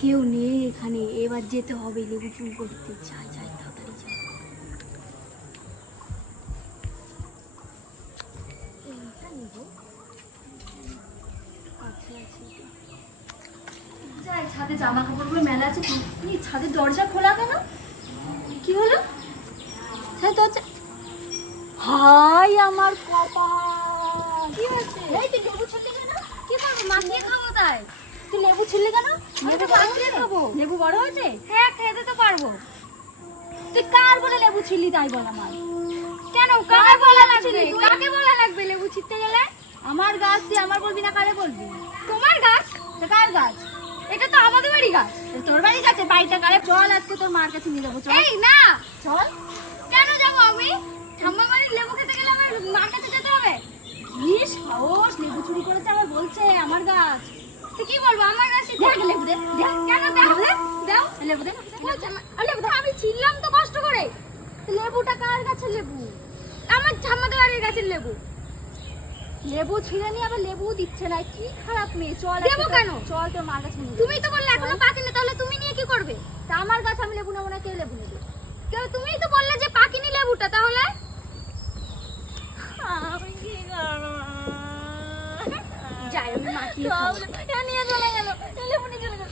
কেউ নেই এখানে। এবার যেতে হবে লেবু চুরি করতে। চাই যাই তাড়াতাড়ি যাই। ছাদে জামা কাপড়গুলো মেলা আছে। ছাদের দরজা খোলা কেন? কি হলো? ছাদের দরজা হাই আমার কপাল। কি হয়েছে? এই তুই লেবু ছেঁকে কেন কি করব? মাখিয়ে খাব তাই? তুই লেবু ছিললি কেন? লেবু লেবু বড় হয়েছে? হ্যাঁ খেতে তো পারব। তুই কার বলে লেবু ছিললি তাই বল আমার কেন? কাকে বলা লাগবে? কাকে বলা লাগবে লেবু ছিটতে গেলে? আমার গাছ তুই আমার বলবি না কারে বলবি? তোমার গাছ? তো কার গাছ? এটা তো আমাদের বাড়ি গাছ। তোর বাড়ি গাছে? বাড়িটা কারে? চল আজকে তোর মার কাছে নিয়ে যাব চল। এই না। চল। কেন যাব আমি? ঠাম্মা বাড়ির লেবু খেতে গেলে আমার মার কাছে যেতে হবে। কি সাহস? লেবু চুরি করেছে আমার বলছে আমার গাছ। তুই কি বলব? আমার গাছে দেখ লেবু দেখ কেন লেবু দে লেবু দাও, আমি ছিললাম তো কষ্ট করে। লেবুটা কার গাছের লেবু? আমার বাড়ির গাছের লেবু। লেবু ছিঁড়ে নিয়ে আবার লেবু দিচ্ছে না। কি খারাপ মেয়ে চল দেবো কেন? চল তোর মার কাছে তুমি তো বললে এখনও পাকেনি তাহলে তুমি নিয়ে কি করবে? তা আমার গাছ আমি লেবু নেব না কে লেবু নেবে। কেউ তুমিই তো বললে যে পাকিনি লেবুটা তাহলে? আমি কি করব? যাই আমি মাখিয়ে খাব। নিয়ে চলে গেল লেবু নিয়ে চলে গেল।